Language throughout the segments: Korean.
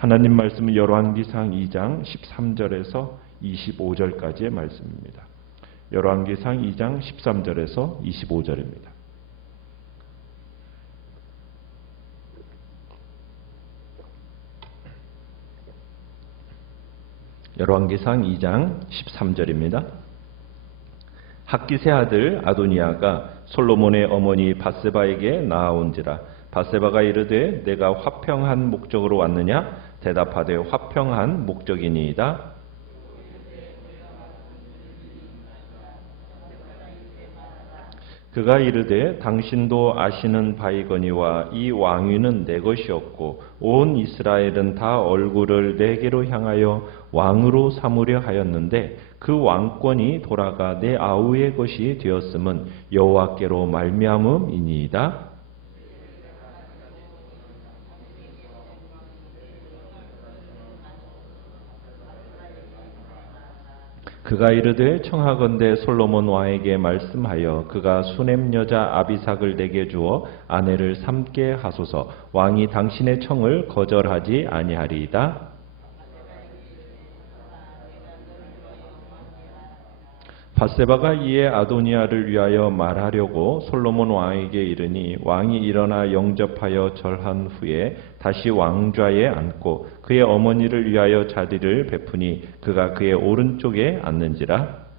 하나님 말씀은 열왕기상 2장 13절에서 25절까지의 말씀입니다. 열왕기상 2장 13절에서 25절입니다. 열왕기상 2장 13절입니다. 학기세 아들 아도니아가 솔로몬의 어머니 밧세바에게 나아온지라. 밧세바가 이르되 내가 화평한 목적으로 왔느냐? 대답하되 화평한 목적이니이다. 그가 이르되 당신도 아시는 바이거니와 이 왕위는 내 것이었고 온 이스라엘은 다 얼굴을 내게로 향하여 왕으로 삼으려 하였는데 그 왕권이 돌아가 내 아우의 것이 되었음은 여호와께로 말미암음이니이다. 그가 이르되 청하건대 솔로몬 왕에게 말씀하여 그가 수넴 여자 아비삭을 내게 주어 아내를 삼게 하소서. 왕이 당신의 청을 거절하지 아니하리이다. 밧세바가 이에 아도니아를 위하여 말하려고 솔로몬 왕에게 이르니 왕이 일어나 영접하여 절한 후에 다시 왕좌에 앉고 그의 어머니를 위하여 자리를 베푸니 그가 그의 오른쪽에 앉는지라.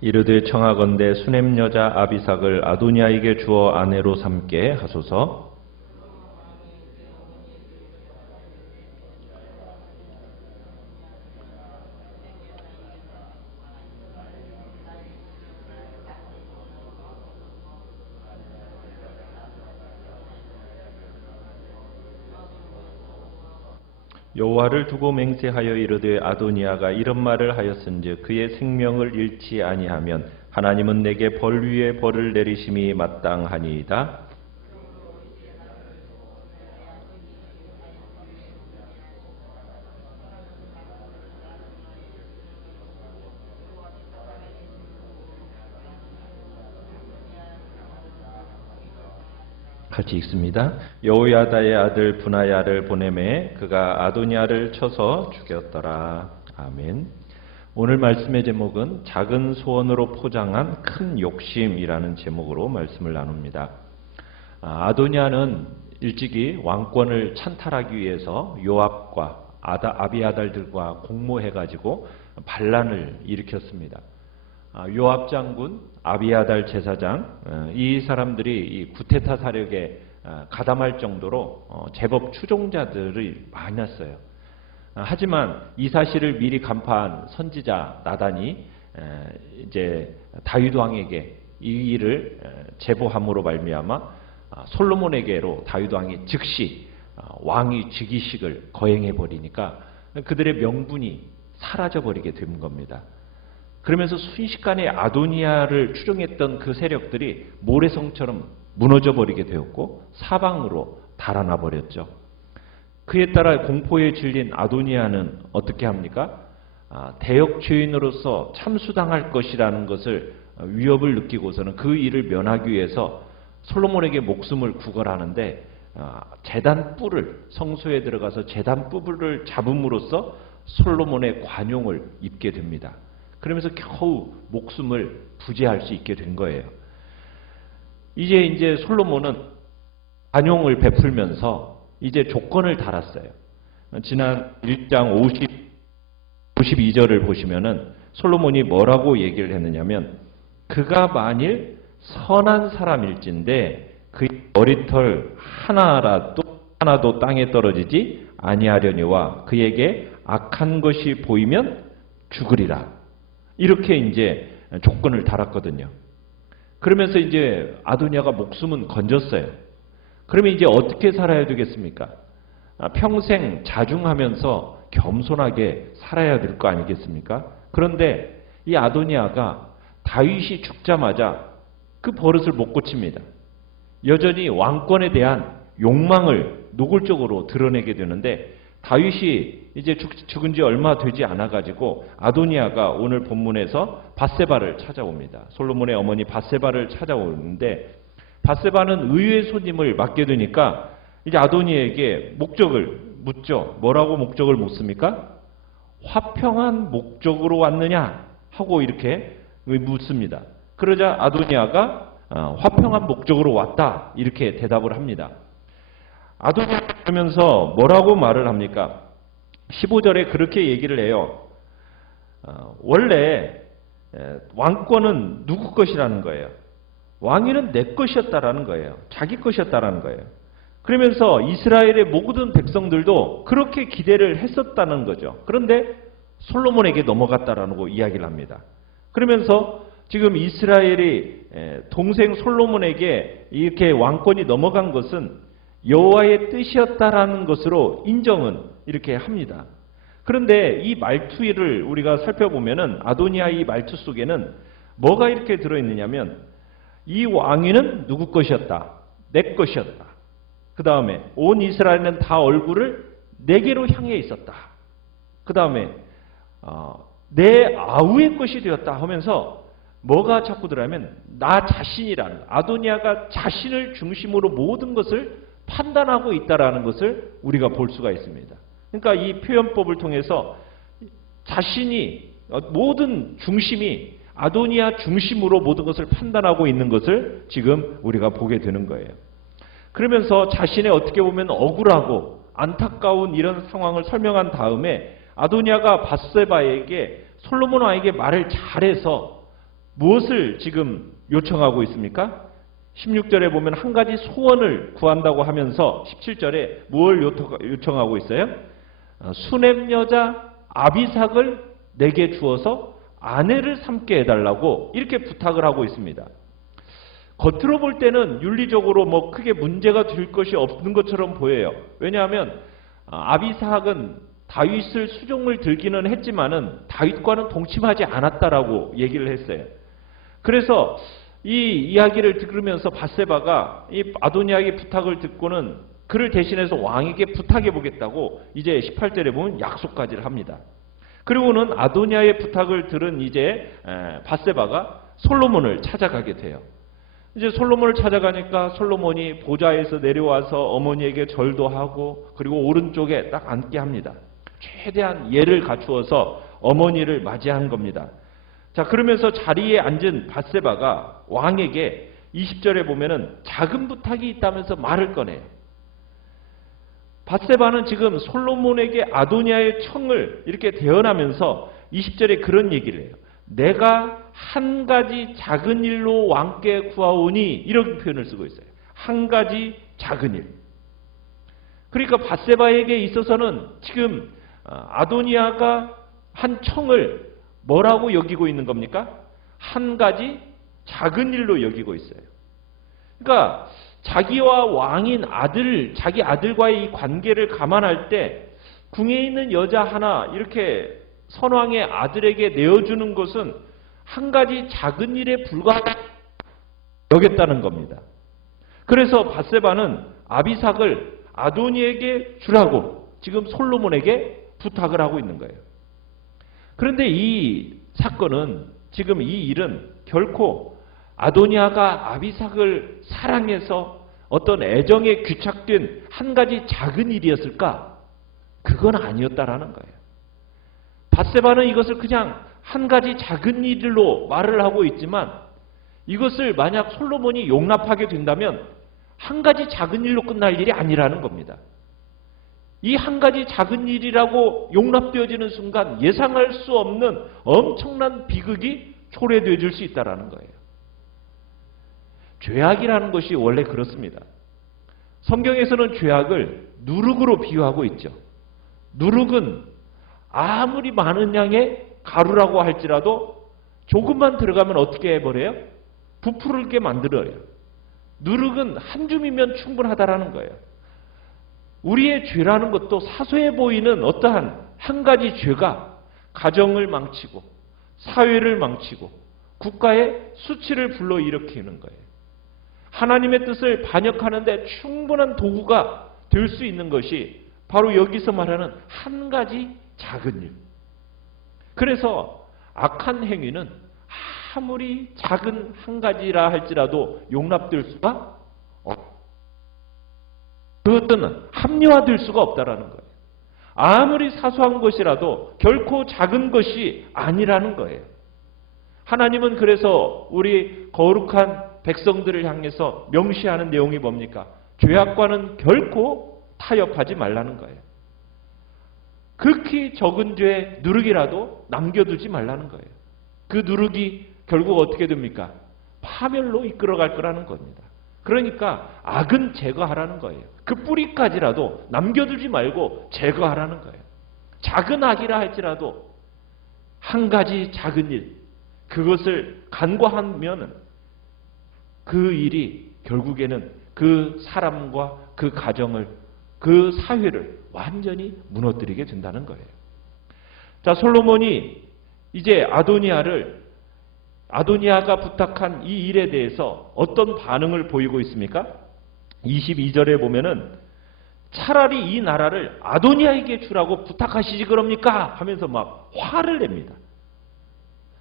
이르되 청하건대 수넴 여자 아비삭을 아도니아에게 주어 아내로 삼게 하소서. 여호와를 두고 맹세하여 이르되 아도니아가 이런 말을 하였은즉 그의 생명을 잃지 아니하면 하나님은 내게 벌 위에 벌을 내리심이 마땅하니이다. 같이 읽습니다. 여호야다의 아들 브나야를 보내매 그가 아도니아를 쳐서 죽였더라. 아멘. 오늘 말씀의 제목은 작은 소원으로 포장한 큰 욕심이라는 제목으로 말씀을 나눕니다. 아도니아는 일찍이 왕권을 찬탈하기 위해서 요압과 아비아달들과 공모해가지고 반란을 일으켰습니다. 요압 장군, 아비아달 제사장, 이 사람들이 이 구테타 사력에 가담할 정도로 제법 추종자들이 많았어요. 하지만 이 사실을 미리 간파한 선지자 나단이 이제 다윗 왕에게 이 일을 제보함으로 말미암아 솔로몬에게로 다윗 왕이 즉시 왕위 즉위식을 거행해 버리니까 그들의 명분이 사라져 버리게 된 겁니다. 그러면서 순식간에 아도니아를 추종했던 그 세력들이 모래성처럼 무너져 버리게 되었고 사방으로 달아나 버렸죠. 그에 따라 공포에 질린 아도니아는 어떻게 합니까? 대역 죄인으로서 참수당할 것이라는 것을 위협을 느끼고서는 그 일을 면하기 위해서 솔로몬에게 목숨을 구걸하는데 제단 뿔을 성소에 들어가서 제단 뿔을 잡음으로써 솔로몬의 관용을 입게 됩니다. 그러면서 겨우 목숨을 부지할 수 있게 된 거예요. 이제 솔로몬은 관용을 베풀면서 이제 조건을 달았어요. 지난 1장 52절을 보시면은 솔로몬이 뭐라고 얘기를 했느냐면 그가 만일 선한 사람일진데 그의 머리털 하나도 땅에 떨어지지 아니하려니와 그에게 악한 것이 보이면 죽으리라. 이렇게 이제 조건을 달았거든요. 그러면서 이제 아도니아가 목숨은 건졌어요. 그러면 이제 어떻게 살아야 되겠습니까? 평생 자중하면서 겸손하게 살아야 될 거 아니겠습니까? 그런데 이 아도니아가 다윗이 죽자마자 그 버릇을 못 고칩니다. 여전히 왕권에 대한 욕망을 노골적으로 드러내게 되는데 다윗이 이제 죽은 지 얼마 되지 않아 가지고 아도니아가 오늘 본문에서 밧세바를 찾아옵니다. 솔로몬의 어머니 밧세바를 찾아오는데, 밧세바는 의외의 손님을 맡게 되니까 이제 아도니아에게 목적을 묻죠. 뭐라고 목적을 묻습니까? 화평한 목적으로 왔느냐 하고 이렇게 묻습니다. 그러자 아도니아가 화평한 목적으로 왔다 이렇게 대답을 합니다. 아도니아가 그러면서 뭐라고 말을 합니까? 15절에 그렇게 얘기를 해요. 원래 왕권은 누구 것이라는 거예요? 왕위는 내 것이었다라는 거예요. 자기 것이었다라는 거예요. 그러면서 이스라엘의 모든 백성들도 그렇게 기대를 했었다는 거죠. 그런데 솔로몬에게 넘어갔다라는 거 이야기를 합니다. 그러면서 지금 이스라엘이 동생 솔로몬에게 이렇게 왕권이 넘어간 것은 여호와의 뜻이었다라는 것으로 인정은 이렇게 합니다. 그런데 이 말투를 우리가 살펴보면은 아도니아의 말투 속에는 뭐가 이렇게 들어있느냐면, 이 왕위는 누구 것이었다? 내 것이었다. 그 다음에 온 이스라엘은 다 얼굴을 내게로 향해 있었다. 그 다음에 내 아우의 것이 되었다 하면서 뭐가 자꾸 들어가면 나 자신이라는, 아도니아가 자신을 중심으로 모든 것을 판단하고 있다라는 것을 우리가 볼 수가 있습니다. 그러니까 이 표현법을 통해서 자신이 모든 중심이 아도니아 중심으로 모든 것을 판단하고 있는 것을 지금 우리가 보게 되는 거예요. 그러면서 자신의 어떻게 보면 억울하고 안타까운 이런 상황을 설명한 다음에 아도니아가 밧세바에게 솔로몬 왕에게 말을 잘해서 무엇을 지금 요청하고 있습니까? 16절에 보면 한 가지 소원을 구한다고 하면서 17절에 뭘 요청하고 있어요? 수넴 여자 아비삭을 내게 주어서 아내를 삼게 해달라고 이렇게 부탁을 하고 있습니다. 겉으로 볼 때는 윤리적으로 뭐 크게 문제가 될 것이 없는 것처럼 보여요. 왜냐하면 아비삭은 다윗을 수종을 들기는 했지만은 다윗과는 동침하지 않았다라고 얘기를 했어요. 그래서 이 이야기를 들으면서 밧세바가 이 아도니아의 부탁을 듣고는 그를 대신해서 왕에게 부탁해 보겠다고 이제 18절에 보면 약속까지를 합니다. 그리고는 아도니아의 부탁을 들은 이제 밧세바가 솔로몬을 찾아가게 돼요. 이제 솔로몬을 찾아가니까 솔로몬이 보좌에서 내려와서 어머니에게 절도 하고 그리고 오른쪽에 딱 앉게 합니다. 최대한 예를 갖추어서 어머니를 맞이한 겁니다. 자, 그러면서 자리에 앉은 밧세바가 왕에게 20절에 보면은 작은 부탁이 있다면서 말을 꺼내요. 밧세바는 지금 솔로몬에게 아도니아의 청을 이렇게 대언하면서 20절에 그런 얘기를 해요. 내가 한 가지 작은 일로 왕께 구하오니, 이런 표현을 쓰고 있어요. 한 가지 작은 일. 그러니까 밧세바에게 있어서는 지금 아도니아가 한 청을 뭐라고 여기고 있는 겁니까? 한 가지 작은 일로 여기고 있어요. 그러니까 자기와 왕인 아들, 자기 아들과의 이 관계를 감안할 때 궁에 있는 여자 하나 이렇게 선왕의 아들에게 내어주는 것은 한 가지 작은 일에 불과하다 여겼다는 겁니다. 그래서 밧세바는 아비삭을 아도니에게 주라고 지금 솔로몬에게 부탁을 하고 있는 거예요. 그런데 이 사건은, 지금 이 일은 결코 아도니아가 아비삭을 사랑해서 어떤 애정에 귀착된 한 가지 작은 일이었을까? 그건 아니었다라는 거예요. 밧세바는 이것을 그냥 한 가지 작은 일로 말을 하고 있지만 이것을 만약 솔로몬이 용납하게 된다면 한 가지 작은 일로 끝날 일이 아니라는 겁니다. 이 한 가지 작은 일이라고 용납되어지는 순간 예상할 수 없는 엄청난 비극이 초래되어질 수 있다는 거예요. 죄악이라는 것이 원래 그렇습니다. 성경에서는 죄악을 누룩으로 비유하고 있죠. 누룩은 아무리 많은 양의 가루라고 할지라도 조금만 들어가면 어떻게 해버려요? 부풀게 만들어요. 누룩은 한 줌이면 충분하다라는 거예요. 우리의 죄라는 것도 사소해 보이는 어떠한 한 가지 죄가 가정을 망치고 사회를 망치고 국가의 수치를 불러일으키는 거예요. 하나님의 뜻을 반역하는 데 충분한 도구가 될 수 있는 것이 바로 여기서 말하는 한 가지 작은 일. 그래서 악한 행위는 아무리 작은 한 가지라 할지라도 용납될 수가 없다. 그것은 합리화될 수가 없다라는 거예요. 아무리 사소한 것이라도 결코 작은 것이 아니라는 거예요. 하나님은 그래서 우리 거룩한 백성들을 향해서 명시하는 내용이 뭡니까? 죄악과는 결코 타협하지 말라는 거예요. 극히 적은 죄 누룩이라도 남겨두지 말라는 거예요. 그 누룩이 결국 어떻게 됩니까? 파멸로 이끌어갈 거라는 겁니다. 그러니까 악은 제거하라는 거예요. 그 뿌리까지라도 남겨두지 말고 제거하라는 거예요. 작은 악이라 할지라도 한 가지 작은 일, 그것을 간과하면 그 일이 결국에는 그 사람과 그 가정을, 그 사회를 완전히 무너뜨리게 된다는 거예요. 자, 솔로몬이 이제 아도니아가 부탁한 이 일에 대해서 어떤 반응을 보이고 있습니까? 22절에 보면은 차라리 이 나라를 아도니아에게 주라고 부탁하시지 그럽니까? 하면서 막 화를 냅니다.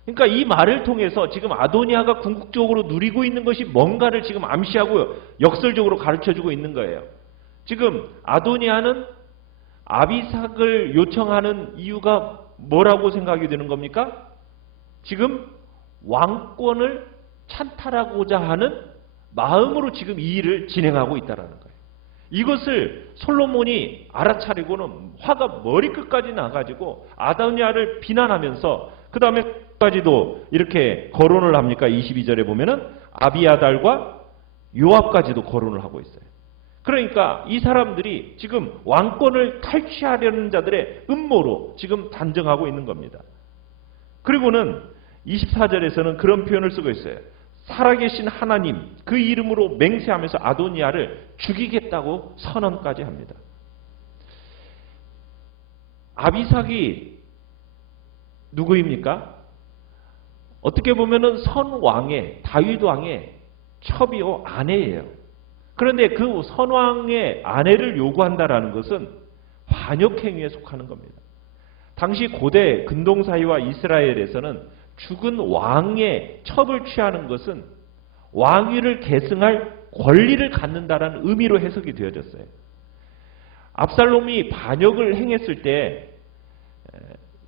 그러니까 이 말을 통해서 지금 아도니아가 궁극적으로 누리고 있는 것이 뭔가를 지금 암시하고 역설적으로 가르쳐주고 있는 거예요. 지금 아도니아는 아비삭을 요청하는 이유가 뭐라고 생각이 되는 겁니까? 지금 왕권을 찬탈하고자 하는 마음으로 지금 이 일을 진행하고 있다는 거예요. 이것을 솔로몬이 알아차리고는 화가 머리끝까지 나가지고 아도니아를 비난하면서 그 다음에까지도 이렇게 거론을 합니까? 22절에 보면은 아비아달과 요압까지도 거론을 하고 있어요. 그러니까 이 사람들이 지금 왕권을 탈취하려는 자들의 음모로 지금 단정하고 있는 겁니다. 그리고는 24절에서는 그런 표현을 쓰고 있어요. 살아계신 하나님, 그 이름으로 맹세하면서 아도니아를 죽이겠다고 선언까지 합니다. 아비삭이 누구입니까? 어떻게 보면은 선왕의, 다윗 왕의 첩이요 아내예요. 그런데 그 선왕의 아내를 요구한다라는 것은 반역행위에 속하는 겁니다. 당시 고대 근동사회와 이스라엘에서는 죽은 왕의 첩을 취하는 것은 왕위를 계승할 권리를 갖는다라는 의미로 해석이 되어졌어요. 압살롬이 반역을 행했을 때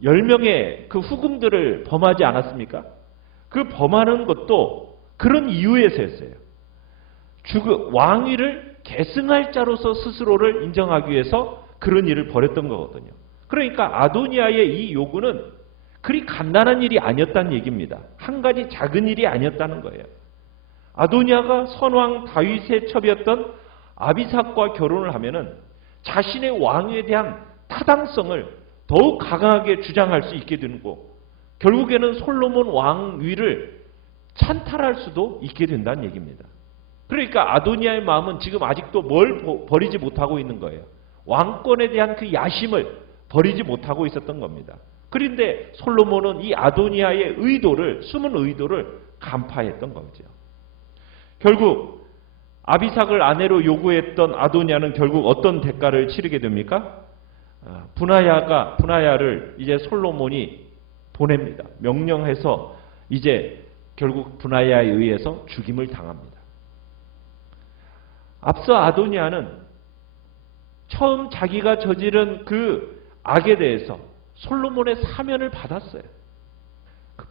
10명의 그 후궁들을 범하지 않았습니까? 그 범하는 것도 그런 이유에서였어요. 왕위를 계승할 자로서 스스로를 인정하기 위해서 그런 일을 벌였던 거거든요. 그러니까 아도니아의 이 요구는 그리 간단한 일이 아니었다는 얘기입니다. 한 가지 작은 일이 아니었다는 거예요. 아도니아가 선왕 다윗의 첩이었던 아비삭과 결혼을 하면은 자신의 왕위에 대한 타당성을 더욱 강하게 주장할 수 있게 되는 거고, 결국에는 솔로몬 왕위를 찬탈할 수도 있게 된다는 얘기입니다. 그러니까 아도니아의 마음은 지금 아직도 뭘 버리지 못하고 있는 거예요. 왕권에 대한 그 야심을 버리지 못하고 있었던 겁니다. 그런데 솔로몬은 이 아도니아의 의도를, 숨은 의도를 간파했던 거죠. 결국 아비삭을 아내로 요구했던 아도니아는 결국 어떤 대가를 치르게 됩니까? 분하야를 이제 솔로몬이 보냅니다. 명령해서 이제 결국 분하야에 의해서 죽임을 당합니다. 앞서 아도니아는 처음 자기가 저지른 그 악에 대해서 솔로몬의 사면을 받았어요.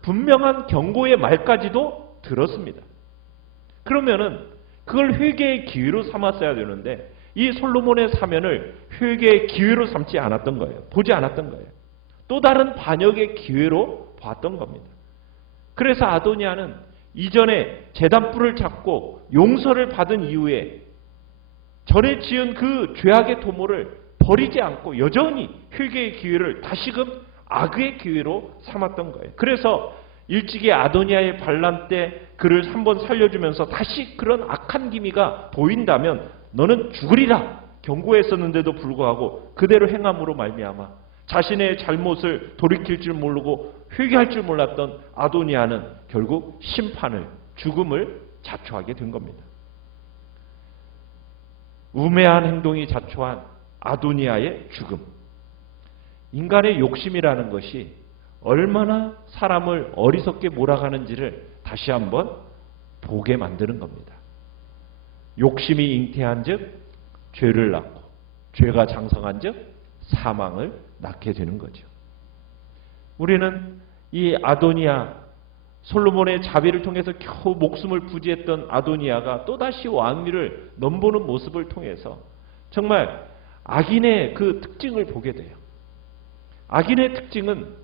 분명한 경고의 말까지도 들었습니다. 그러면은 그걸 회개의 기회로 삼았어야 되는데 이 솔로몬의 사면을 회개의 기회로 삼지 않았던 거예요. 보지 않았던 거예요. 또 다른 반역의 기회로 봤던 겁니다. 그래서 아도니아는 이전에 제단불을 잡고 용서를 받은 이후에 전에 지은 그 죄악의 도모를 버리지 않고 여전히 회개의 기회를 다시금 악의 기회로 삼았던 거예요. 그래서 일찍이 아도니아의 반란 때 그를 한번 살려주면서 다시 그런 악한 기미가 보인다면 너는 죽으리라 경고했었는데도 불구하고 그대로 행함으로 말미암아 자신의 잘못을 돌이킬 줄 모르고 회개할 줄 몰랐던 아도니아는 결국 심판을, 죽음을 자초하게 된 겁니다. 우매한 행동이 자초한 아도니아의 죽음. 인간의 욕심이라는 것이 얼마나 사람을 어리석게 몰아가는지를 다시 한번 보게 만드는 겁니다. 욕심이 잉태한 즉 죄를 낳고, 죄가 장성한 즉 사망을 낳게 되는 거죠. 우리는 이 아도니아, 솔로몬의 자비를 통해서 겨우 목숨을 부지했던 아도니아가 또다시 왕위를 넘보는 모습을 통해서 정말 악인의 그 특징을 보게 돼요. 악인의 특징은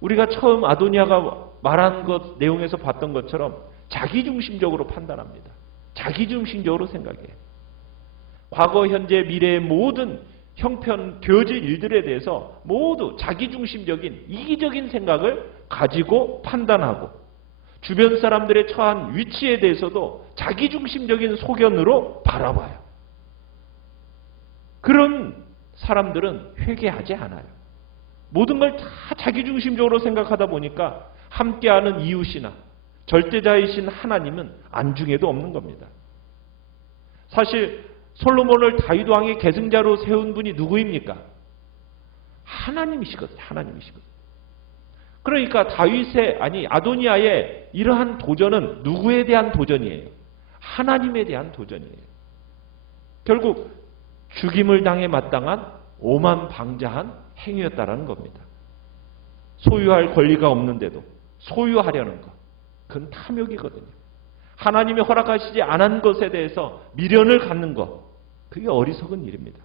우리가 처음 아도니아가 말한 것 내용에서 봤던 것처럼 자기중심적으로 판단합니다. 자기중심적으로 생각해요. 과거, 현재, 미래의 모든 형편되어질 일들에 대해서 모두 자기중심적인 이기적인 생각을 가지고 판단하고, 주변 사람들의 처한 위치에 대해서도 자기중심적인 소견으로 바라봐요. 그런 사람들은 회개하지 않아요. 모든 걸 다 자기중심적으로 생각하다 보니까 함께하는 이웃이나 절대자이신 하나님은 안중에도 없는 겁니다. 사실 솔로몬을 다윗 왕의 계승자로 세운 분이 누구입니까? 하나님이시거든요. 하나님이시거든요. 그러니까 아도니아의 이러한 도전은 누구에 대한 도전이에요? 하나님에 대한 도전이에요. 결국 죽임을 당해 마땅한 오만방자한 행위였다라는 겁니다. 소유할 권리가 없는데도 소유하려는 것, 그건 탐욕이거든요. 하나님이 허락하시지 않은 것에 대해서 미련을 갖는 것, 그게 어리석은 일입니다.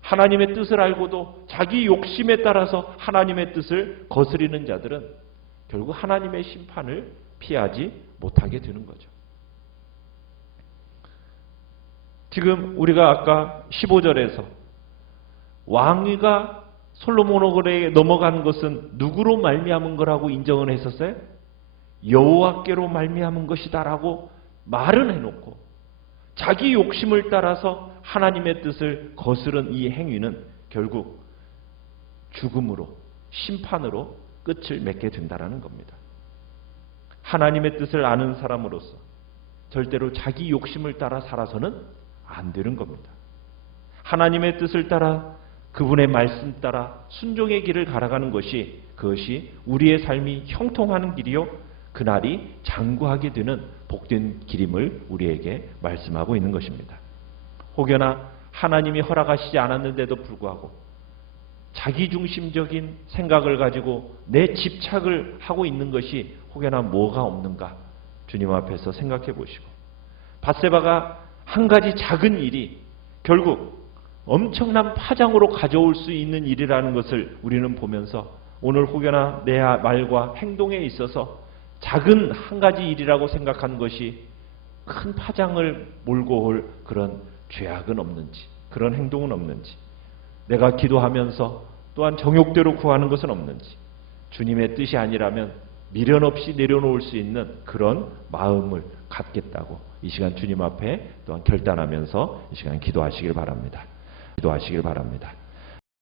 하나님의 뜻을 알고도 자기 욕심에 따라서 하나님의 뜻을 거스리는 자들은 결국 하나님의 심판을 피하지 못하게 되는 거죠. 지금 우리가 아까 15절에서 왕위가 솔로몬에게 넘어간 것은 누구로 말미암은 거라고 인정을 했었어요? 여호와께로 말미암은 것이다라고 말은 해놓고 자기 욕심을 따라서 하나님의 뜻을 거스른 이 행위는 결국 죽음으로, 심판으로 끝을 맺게 된다는 겁니다. 하나님의 뜻을 아는 사람으로서 절대로 자기 욕심을 따라 살아서는 안 되는 겁니다. 하나님의 뜻을 따라, 그분의 말씀 따라 순종의 길을 갈아가는 것이, 그것이 우리의 삶이 형통하는 길이요 그날이 장구하게 되는 복된 길임을 우리에게 말씀하고 있는 것입니다. 혹여나 하나님이 허락하시지 않았는데도 불구하고 자기중심적인 생각을 가지고 내 집착을 하고 있는 것이 혹여나 뭐가 없는가 주님 앞에서 생각해 보시고, 밧세바가 한 가지 작은 일이 결국 엄청난 파장으로 가져올 수 있는 일이라는 것을 우리는 보면서 오늘 혹여나 내 말과 행동에 있어서 작은 한 가지 일이라고 생각한 것이 큰 파장을 몰고 올 그런 죄악은 없는지, 그런 행동은 없는지, 내가 기도하면서 또한 정욕대로 구하는 것은 없는지, 주님의 뜻이 아니라면 미련 없이 내려놓을 수 있는 그런 마음을 갖겠다고 이 시간 주님 앞에 또한 결단하면서 이 시간 기도하시길 바랍니다. 기도하시길 바랍니다.